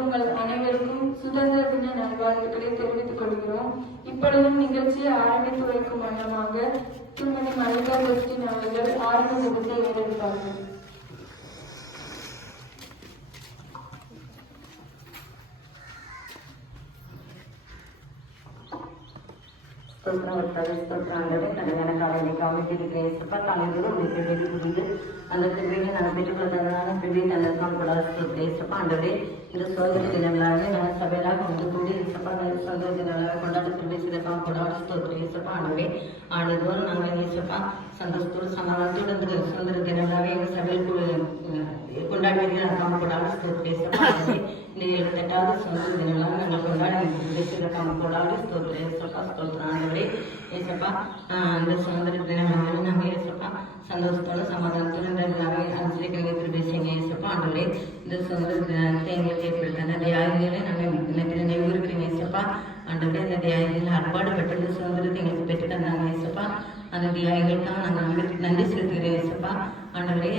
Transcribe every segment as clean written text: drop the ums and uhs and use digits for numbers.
உங்கள் அனைவருக்கும் சுதந்திர தின நல்வாழ்த்துக்களை தெரிவித்துக் கொள்கிறோம். இப்பொழுதும் நிகழ்ச்சியை ஆரம்பித்து வைக்கும் வண்ணமாக திருமதி மல்லிகா கிறிஸ்டின் அவர்கள் ஆரம்ப ஜெபத்தை ஏறெடுப்பார்கள். கல்யாண காலையை காமிச்சிருக்கிறேன் காலையில் புரியுது அந்த திருவிழை நாங்கள் பெற்றுக்கொள்வதனால திருவிழை நல்லதான் கூட பேசப்பா ஆண்டவரே இந்த சுதந்திர தினங்களாகவே நாங்கள் சபையெல்லாம் கொண்டு கூடி ஏசப்பா அந்த சுதந்திர தினங்களாக கொண்டாடி திருவிழை சிறப்பாக கொண்டாடி ஸ்தோத்திரம் ஏசப்பா ஆண்டவரே ஆண்டுதோறும் நாங்கள் ஏசப்பா சந்தோஷத்தோடு சமாதானத்தோடு இந்த சுதந்திர தினங்களாகவே எங்கள் சபையில் கொண்டாடி அக்காம கொண்டாடி ஸ்தோத்திரம் ஏசப்பா ஆண்டவரே இந்த 78வது சுதந்திர தினங்களாக நாங்கள் கொண்டாடி திருவிழை சிறப்பாக கொண்டாடி ஸ்தோத்திரம் ஏசப்பா ஸ்தோத்திரம் ஆண்டவரே ஏசப்பா அந்த சுதந்திர தினங்களாக நாங்கள் ஏசப்பா சந்தோஷத்தோடு சமாதானத்தோடு அனுசரிக்கிற திருப்பி செய்ய ஏசப்பா ஆண்டவரே இந்த சுதந்திர தினத்தை எங்களுக்கு ஏற்படுத்த அந்த தியாகிகளை நாங்கள் நினைவுறுக்கிறீங்க ஏசப்பா ஆண்டவரே அந்த தியாகிகள் அற்பாடுபட்டது சுதந்திரத்தை எங்களுக்கு பெற்று தந்தாங்க ஏசப்பா அந்த தியாகிகளுக்காக நாங்கள் நன்றி செலுத்துகிறேன் ஏசப்பா ஆண்டவரே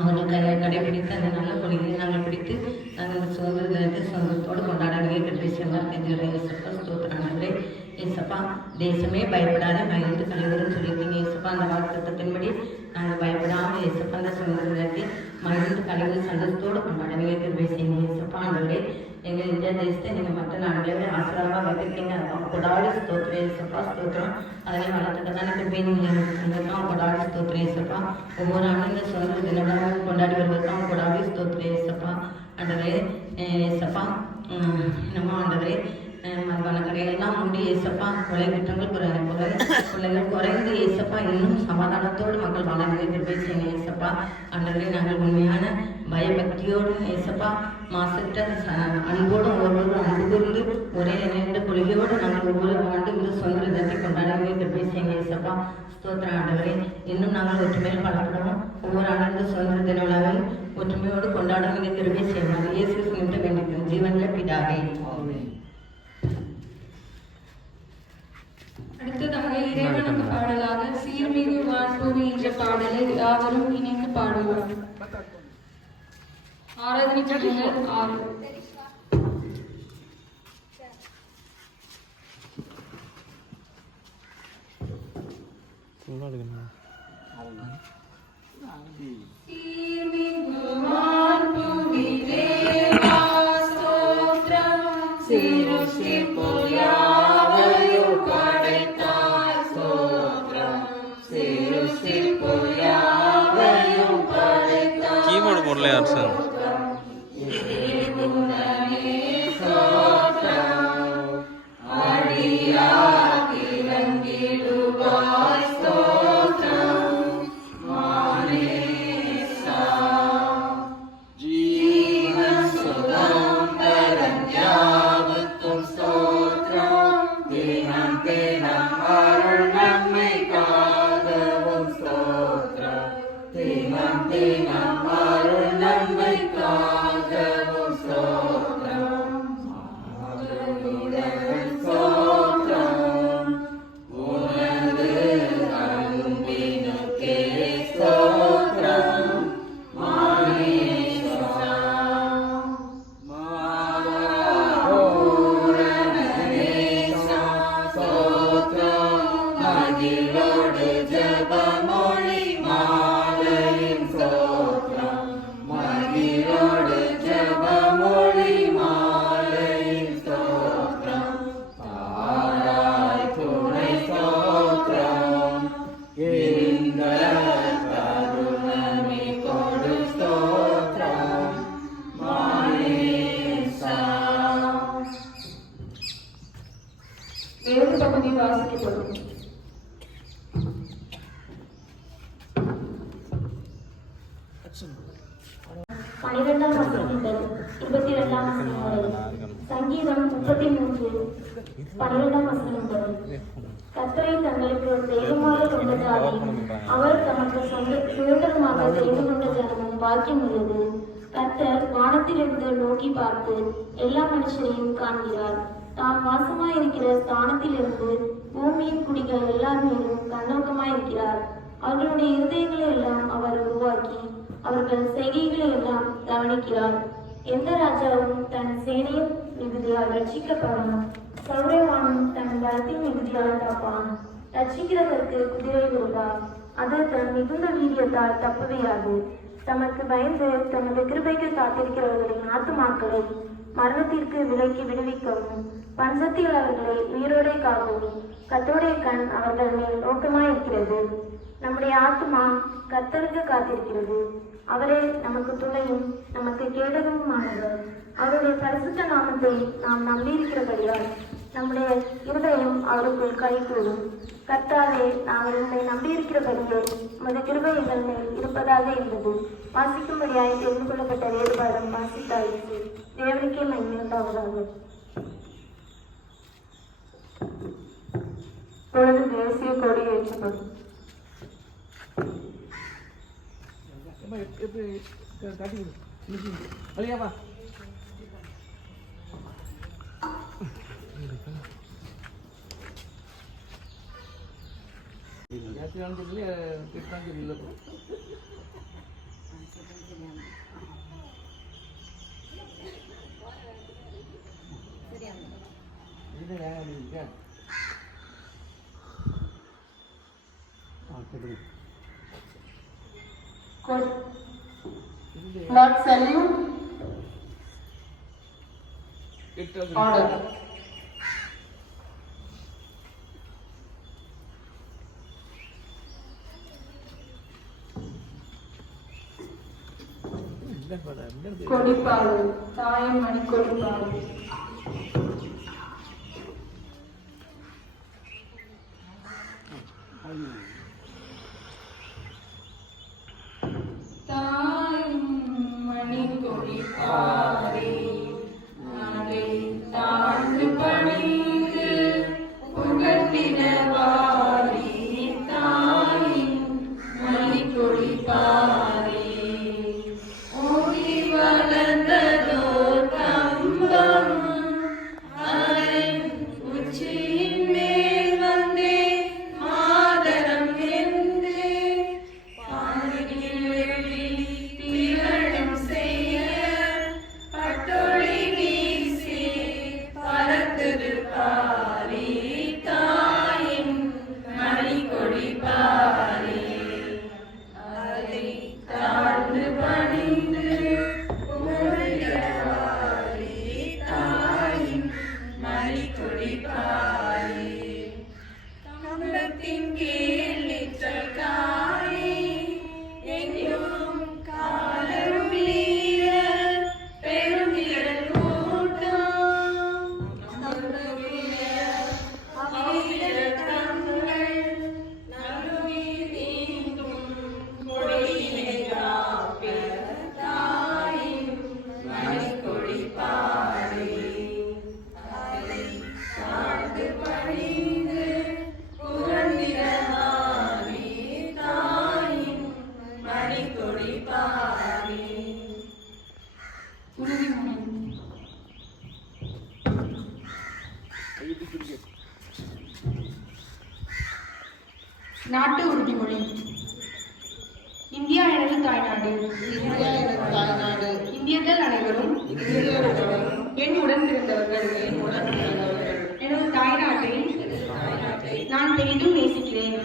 அவர்கள் கடைபிடித்து அந்த நல்ல கொள்கையை நாங்கள் பிடித்து நாங்கள் சுதந்திர தினத்தை சுதந்திரத்தோடு கொண்டாடவே கடைசியாக செஞ்சுறேன் ஏசப்பா ஸ்தோத்திராண்டவரே ஏசப்பா தேசமே பயப்படாத பயந்து கழிவுன்னு சொல்லியிருக்கீங்க ஏசப்பா அந்த வாக்குத்தத்தின்படி நாங்கள் பயப்படாமல் ஏசப்பா அந்த சுதந்திர தினத்தை மகிழ்ந்து கழிவு சந்தோஷத்தோடு கொண்டாடவே பேசுங்க ஏசப்பா ஆண்டவரே எங்கள் இந்தியா தேசத்தை நீங்கள் மற்ற நாடுகளே ஆசிரியமாக வைத்திருக்கீங்க கொடாடி ஸ்தோத்திரம் ஏசப்பா ஸ்தோத்திரம் அதனை வளர்த்துட்டு தான் திருப்பி நீங்கள் கொடாடி ஸ்தோத்திரம் ஏசப்பா ஒவ்வொரு ஆண்டும் இந்த சுதந்திர தினமாக கொண்டாடி வருவதற்காக கொடாடி ஸ்தோத்திரம் ஏசப்பா ஆண்டவரே ஏசப்பா என்னமோ ஆண்டவரே கடையெல்லாம் முடி ஏசப்பா கொலை குற்றங்கள் பிள்ளைகள் குறைந்து ஏசப்பா இன்னும் சமாதானத்தோடு மக்கள் வளர்ந்து பேசுங்க ஏசப்பா ஆண்டவரே நாங்கள் உண்மையான பயபக்தியோடு ஏசப்பா மாசற்ற அன்போடு ஒவ்வொரு அன்பு கூர்ந்து ஒரே நினைந்த கொள்கையோடு நாங்கள் ஒவ்வொரு ஆண்டும் இந்த சுதந்திர தினத்தை கொண்டாடவே பேசுங்க ஏசப்பா ஸ்தோத்திர ஆண்டவரே இன்னும் நாங்கள் ஒற்றுமையில் பலப்படவும் ஒவ்வொரு ஆண்டும் சுதந்திர தின விழாவை ஒற்றுமையோடு கொண்டாட நீங்கள் திரும்பி செய்வாங்க இயேசு நின்று வேண்டிய ஜீவன்ல பிதாவே. அடுத்ததாக இறைவனுக்கு பாடலாக சீர்மிகு வான்பூமி என்ற பாடலை யாவரும் இணைந்து பாடுவோம். ஆராதனை பாடல்கள் 6. கீபோர்டு போடல யார் சார் பகுதி வாசிக்கப்படும். பனிரெண்டாம் வசனம் முதல் 22ஆம் வசனம் வரை. சங்கீதம் 33 12ஆம் வசனம் முதல். கர்த்தரை தங்களுக்கு தெய்வமாக கொண்ட ஜாதியும் அவர் தமக்கு சுதந்திரமாக தெரிந்து கொண்ட ஜனமும் பாக்கியம் உள்ளது. கர்த்தர் வானத்திலிருந்து நோக்கி பார்த்து எல்லா மனுஷரையும் காண்கிறார். தாம் வாசமாயிருக்கிற ஸ்தானத்திலிருந்து பூமியின் குடிகள் எல்லார் மேலும் கண்ணோக்கமாயிருக்கிறார். அவர்களுடைய இருதயங்களை எல்லாம் அவர் உருவாக்கி அவர்கள் செய்கைகளை எல்லாம் கவனிக்கிறார். எந்த ராஜாவும் தன் சேனையின் மிகுதியால் ரட்சிக்கப்படும், சௌரியவானும் தன் பலத்தின் மிகுதியால் தப்பான். ரட்சிக்கிறதற்கு குதிரை விருந்தார், அது தன் மிகுந்த வீரியத்தால் தப்புவையாது. தமக்கு பயந்து தமது கிருபைக்கு காத்திருக்கிறவர்களின் ஆத்துமாக்களை மரணத்திற்கு விலைக்கு விடுவிக்கவும் பஞ்சத்தில் அவர்களை உயிரோடே காக்கவும் கர்த்தருடைய கண் அவர்கள் மேல் நோக்கமாயிருக்கிறது. நம்முடைய ஆத்துமா கர்த்தருக்கு காத்திருக்கிறது. அவரே நமக்கு துணையும் நமக்கு கேடகமுமானவர். அவருடைய பரிசுத்த நாமத்தை நாம் நம்பியிருக்கிறபடியால் நம்முடைய இருதயம் அவருக்குள் கைகூடும். கர்த்தாவே, நாங்கள் உண்மை நம்பியிருக்கிறபடியே உமது கிருபை எங்கள் மேல் இருப்பதாக இருந்தது. வாசிக்கும்படியாய் தெரிந்து கொள்ளப்பட்ட வேறுபாடும் வாசித்தாயிற்று. தேவனுக்கே மகிமை உண்டாவதாக. பொழுது தேசிய கொடி ஏற்றப்படும். Not salute. Order. கொடிப்பாடு, தாயின் மணி கொடிப்பாடு. தாயின் மணி கொடிப்பாடு, அதை தாழ்ந்து பணிந்து புகழ்ந்திடவாரி. தாயின் மணி கொடிப்பாடு, ஓடி வளர்ந்ததோ கம்பம், அதன் உச்சியின் மேல் வந்தே மாதரம் என்று பாதையில் வெள்ளி திகழும் செய்ய பட்டொளி வீசி பறக்குது பாரி. தாயின் மணிக்கொடி பாரி, அதை தாழ்ந்து பணிந்து புகழ்ந்திடவாரி. தாயின் மணிக்கொடி பாரி, கம்பத்தின் கீழ் நிற்றல் காணி எங்கும் காலருளீர பெருந்திரள் கூட்டம். அவ்விரல் கண்கள் நழுவி நீங்கும் கொடியினை காப்ப. தாயின் மணிக்கொடி பாரி, அதை சார்ந்து பணிந்து புகழ்ந்திடவாரி. தாயின் மணிக்கொடி பாரி. உறுதிமொழி. நாட்டு உறுதிமொழி. இந்தியா எனது தாய்நாடு. இந்தியர்கள் அனைவரும் என் உடன் பிறந்தவர்கள். எனது தாய்நாட்டை நான் பெரிதும் நேசிக்கிறேன்.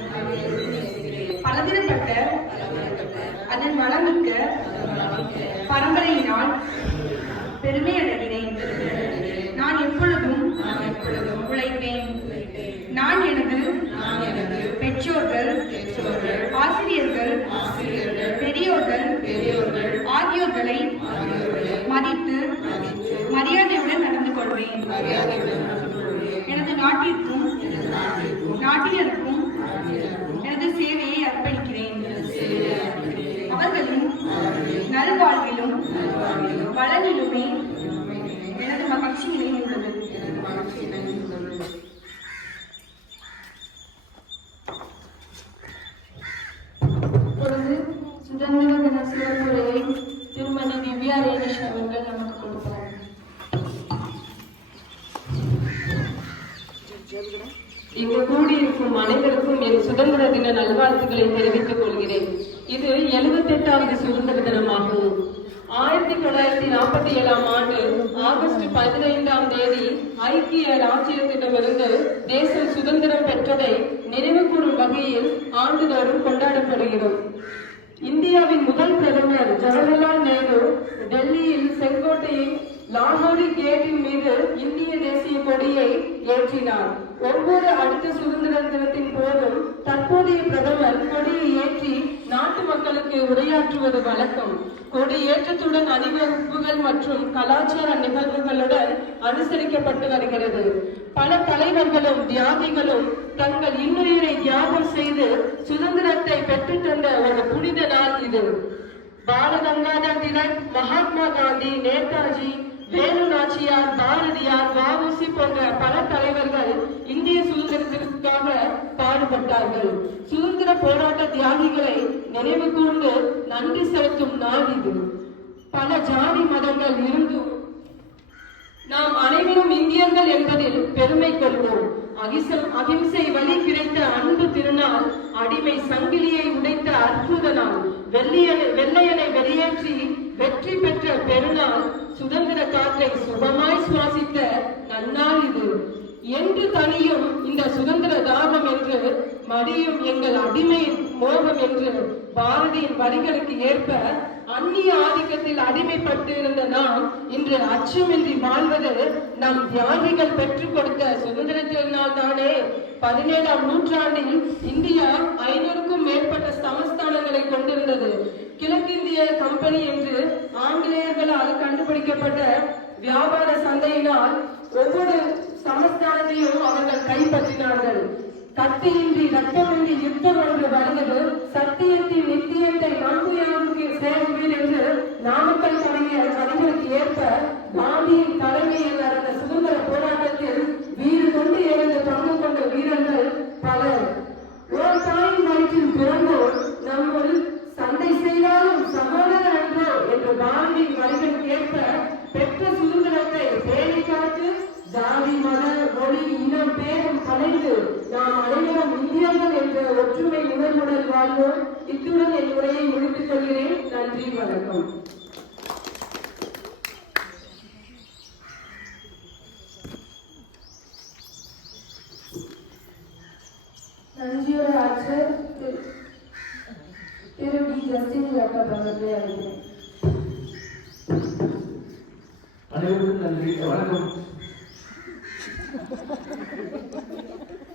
பலதரப்பட்ட அதன் வளமிக்க பரம்பரையினால் பெருமை அடைகிறேன். நான் எப்பொழுதும் உழைப்பேன். நான் எனது பெற்றோர்கள், ஆசிரியர்கள், பெரியோர்கள் ஆகியோர்களை மதித்து மரியாதையுடன் நடந்து கொள்வேன். எனது நாட்டிற்கும் நாட்டினருக்கும் எனது சேவையை அர்ப்பணிக்கிறேன். அவர்களின் நல்வாழ்விலும் வளனிலுமே எனது மகிழ்ச்சி நிறைந்துள்ளது. இப்பொழுது சுதந்திர தின சிறப்புரையை திருமதி திவ்யா ரேனிஷ் அவர்கள் நமக்கு கொடுப்பார். இங்கு கூடியிருக்கும் அனைவருக்கும் என் சுதந்திர தின நல்வாழ்த்துக்களை தெரிவித்துக் கொள்கிறேன். இது 78வது சுதந்திர தினமாகும். 1947 ஆண்டு ஆகஸ்ட் 15ஆம் தேதி ஐக்கிய ராஜ்யத்திடமிருந்து தேசம் சுதந்திரம் பெற்றதை நினைவு கூறும் வகையில் ஆண்டுதோறும் கொண்டாடப்படுகிறது. இந்தியாவின் முதல் பிரதமர் ஜவஹர்லால் நேரு டெல்லியில் செங்கோட்டையின் லாகோரி கேட்டின் மீது இந்திய தேசிய கொடியை ஏற்றினார். ஒவ்வொரு அடுத்த சுதந்திர தினத்தின் போதும் தற்போதைய பிரதமர் கொடியை ஏற்றி நாட்டு மக்களுக்கு உரையாற்றுவது வழக்கம். கொடி ஏற்றத்துடன் அணிவகுப்புகள் மற்றும் கலாச்சார நிகழ்வுகளுடன் அனுசரிக்கப்பட்டு வருகிறது. பல தலைவர்களும் தியாகிகளும் தங்கள் இன்னுயிரை தியாகம் செய்து சுதந்திரத்தை பெற்று தந்த ஒரு புனித நாள் இது. பாலகங்காதர் திலக், மகாத்மா காந்தி, நேதாஜி, வேலு நாச்சியார், பாரதியார், வ.உ.சி. போன்ற பல தலைவர்கள் இந்திய சுதந்திரத்திற்காக பாடுபட்டார்கள். சுதந்திர போராட்ட தியாகிகளை நினைவு கூர்ந்து நன்றி செலுத்தும் நாள் இது. பல ஜாதி மதங்கள் இருந்தும் நாம் அனைவரும் இந்தியர்கள் என்பதில் பெருமை கொள்வோம். அகிம்சை வழி கிடைத்த அன்பு திருநாள், அடிமை சங்கிலியை உடைத்த அற்புத நாள், வெள்ளையனை வெளியேற்றி வெற்றி பெற்ற பெருநாள், சுதந்திர காற்றை சுகமாய் சுவாசித்த நன்னாள் இது. என்று தனியும் இந்த சுதந்திர தாகம் என்று மடியும் எங்கள் அடிமை மோகம் என்று பாரதியின் வரிகளுக்கு ஏற்ப அந்நிய ஆதிக்கத்தில் அடிமைப்பட்டு இருந்த நாம் இன்று அச்சமின்றி வாழ்வது நம் தியாகிகள் பெற்றுக் கொடுத்த சுதந்திரத்தினால் தானே. 17ஆம் நூற்றாண்டில் இந்தியா 500க்கும் மேற்பட்ட சமஸ்தானங்களை கொண்டிருந்தது. கிழக்கிந்திய கம்பெனி என்று ஆங்கிலேயர்களால் கண்டுபிடிக்கப்பட்ட வியாபார சந்தையினால் ஒவ்வொரு சமஸ்தானத்தையும் அவர்கள் கைப்பற்றினார்கள். கத்தியின்றி ரத்தமின்றி யுத்தம் ஒன்று வருவது, சத்தியத்தின் நித்தியத்தை நம்புயாருக்கு சேர்வீர் என்று நாமக்கல் கவிஞர் வரிகளுக்கு ஏற்ப காந்தியின் தலைமையில் நடந்த சுதந்திர போராட்டத்தில் வீறு கொண்டு எழுந்து பங்கு கொண்ட வீரர்கள் பலர். ஒரு தாயின் வயிற்றில் பிறந்தோர் நம்முள் சண்டை செய்தாலும் சகோதரர் என்றோ என்று காந்தியின் வரிகளுக்கு ஏற்ப பெற்ற சுதந்திரத்தை பேணி காத்து ஜாதி, மத, மொழி, இனம், பேரும் கலைந்து நாம் அனைவரும் இந்தியர்கள் என்ற ஒற்றுமை உணர்வுடன் வாழ்வோம். இத்துடன் என் உரையை முடித்துக் கொள்கிறேன். நன்றி, வணக்கம். நன்றியுரை ஆற்ற திரு டி. ஜஸ்டின் ஜாக்கப் அவர்களை அழைக்கிறேன். அனைவருக்கும் நன்றி, வணக்கம்.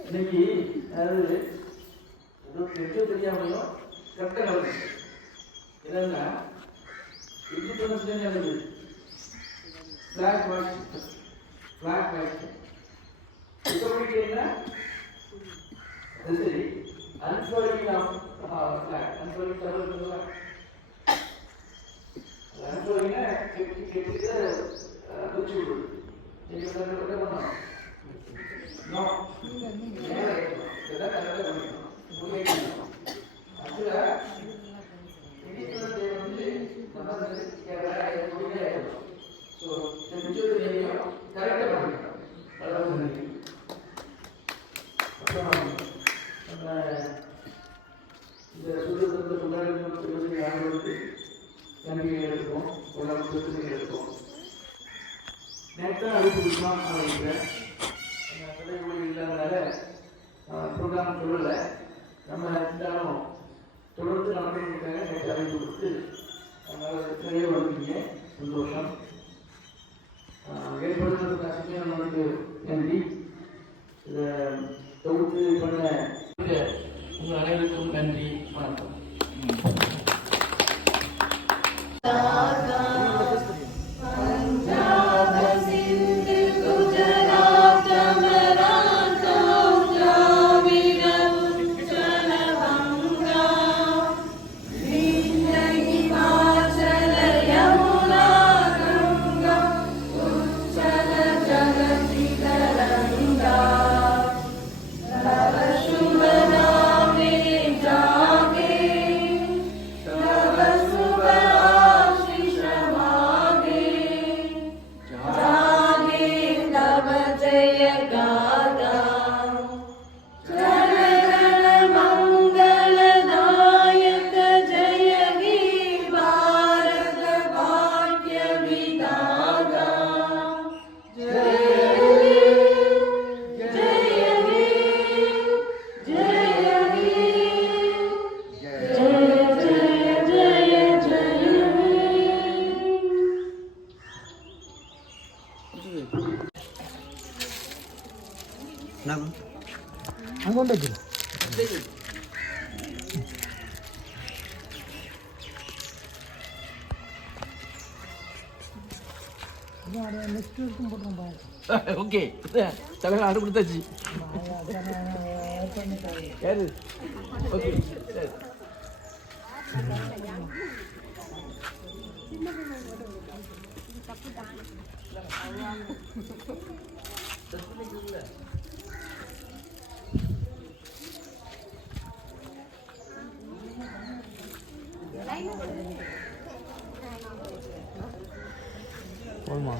இன்னைக்கு அதாவது ஏதோ தெரியாமையும் கரெக்டாக நடக்குது. என்னன்னா இண்டிபெண்டன்ஸ் டே நடக்குது, ஃபிளாக் ஹாய்ஸ்டிங் என்ன அது சரி, அன்ஃபோல்டிங் ஆஃப் ஃபிளாக், அன்ஃபோல்டிங் தவிர அன்ஃபோல்டிங்னா கெட்டு குச்சி விடுறது. நீங்கள் என்ன பண்ணணும்? நோ, இதெல்லாம் கரெக்டாக பண்ணிக்கணும். அதில் இண்டிபெண்டன்ஸ் டே வந்து நம்ம ஸோ இந்த விஷயத்தையும் கரெக்டாக பண்ணிக்கணும். அதாவது அப்புறம் நம்ம இந்த சுதந்திரத்தை கொண்டாடி ஆண்டுகளுக்கு நன்றிகள் இருக்கும், பிரச்சனைகள் இருக்கும். நேற்று அறிவிக்கலாம் நினைக்கிறேன். தலைமொழி இல்லாதனால ப்ரோக்ராம் சொல்லலை. நம்ம இருந்தாலும் தொடர்ந்து நடந்துருக்காங்க. நேற்று அறிவு கொடுத்து அதனால் நிறைய வருவீங்க, சந்தோஷம். ஏற்படுத்துறதுக்கு அசையாக நமக்கு நன்றி. இதை தொகுத்து பண்ண உங்கள் அனைவருக்கும் நன்றி, வணக்கம். அங்கொண்டு வச்சு நெக்ஸ்ட் வீக்கும் போட்டுருப்பா. ஓகே தலைவர் ஆர்டர் கொடுத்தாச்சு. யாரு ஓகே சரி. போதுமா?